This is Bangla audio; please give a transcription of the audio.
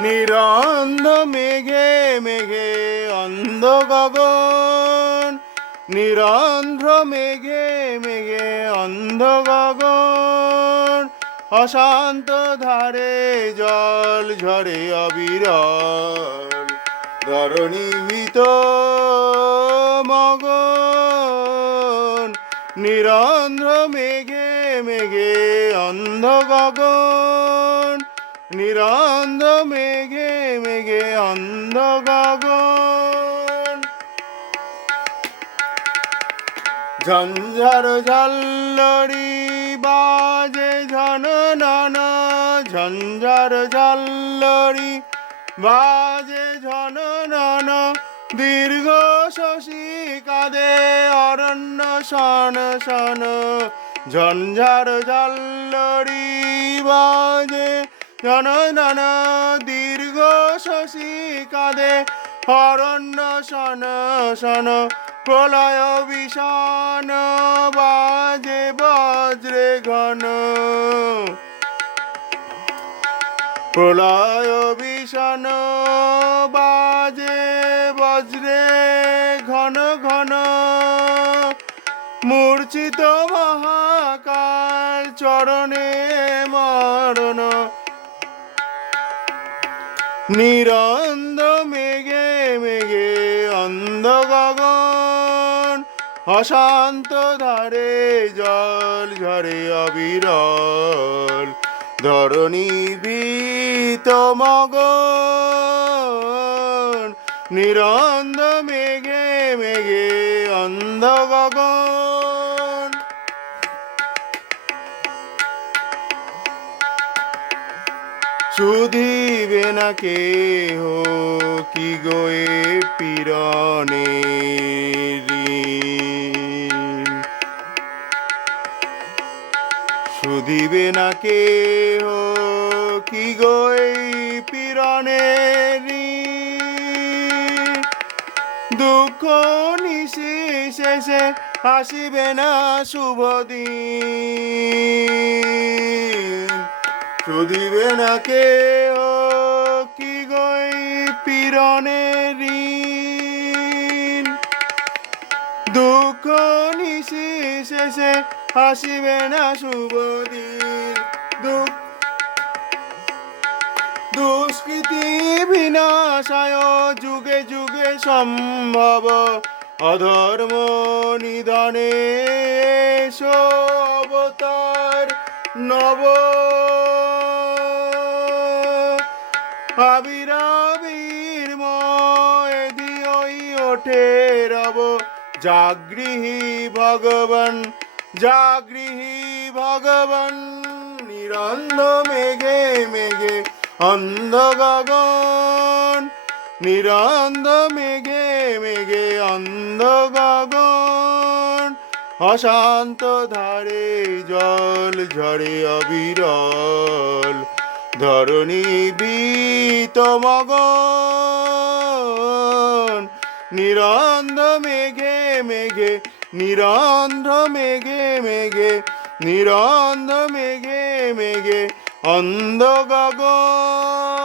নিরন্ধ মেঘে মেঘে অন্ধ গগন। নিরন্ধ্র মেঘে মেঘে অন্ধ গগন। অশান্ত ধারে জল ঝরে অবিরল। ধরণী ভীত মগন। নিরন্ধ্র মেঘে মেঘে অন্ধ গগন। নিরন্ধ মেঘে মেঘে অন্ধ গগন ঝঞ্ঝার ঝাল্লরি বাজে ঝন নানা ঝঞ্ঝার ঝাল্লরি বাজে ঝন নানা দীর্ঘ শশী কাদে অরণ্য শন শন, ঝঞ্ঝার ঝাল্লরি বাজে জন নানা দীর্ঘ শশী কাদে। অরণ্য শন শন, প্রলয় বিষান বাজে বজ্রে ঘন। প্রলয় বিষণ বাজে বজ্রে ঘন ঘন। মূর্ছিত মহাকাল চরণে মরণ। নিরন্ধ মেঘে মেঘে অন্ধ গগন অশান্ত ধারে জল ঝরে অবিরল। ধরণী ভীত মগন নিরন্ধ মেঘে মেঘে অন্ধ গগন সুধিবে না কেহ কি গোয়ে পিরনে সুধিবে না কেহ কি গোয়ে পিরনে দুঃখ নিশি শেষে আসিবে না শুভ দিন। সুধিবে না কে ও কি গই পিরনে ঋণ? দুঃখ নিশি শেষে আসিবে না শুভ দিন দুঃখ, দুষ্কৃতি বিনাশায় যুগে যুগে সম্ভব। অধর্ম নিধনে অবতার নব আবিরাবির ময় দিয়ই ওঠে রব। ভগবান জাগৃহী ভগবান, নিরন্ধ মেঘে মেঘে অন্ধ গগন। নিরন্ধ মেঘে মেঘে অন্ধ গগন। অশান্ত ধারে জল ঝরে অবিরল। ধরণী বীত মগন নিরন্ধ মেঘে মেঘে নিরন্ধ মেঘে মেঘে নিরন্ধ মেঘে মেঘে অন্ধ গগন।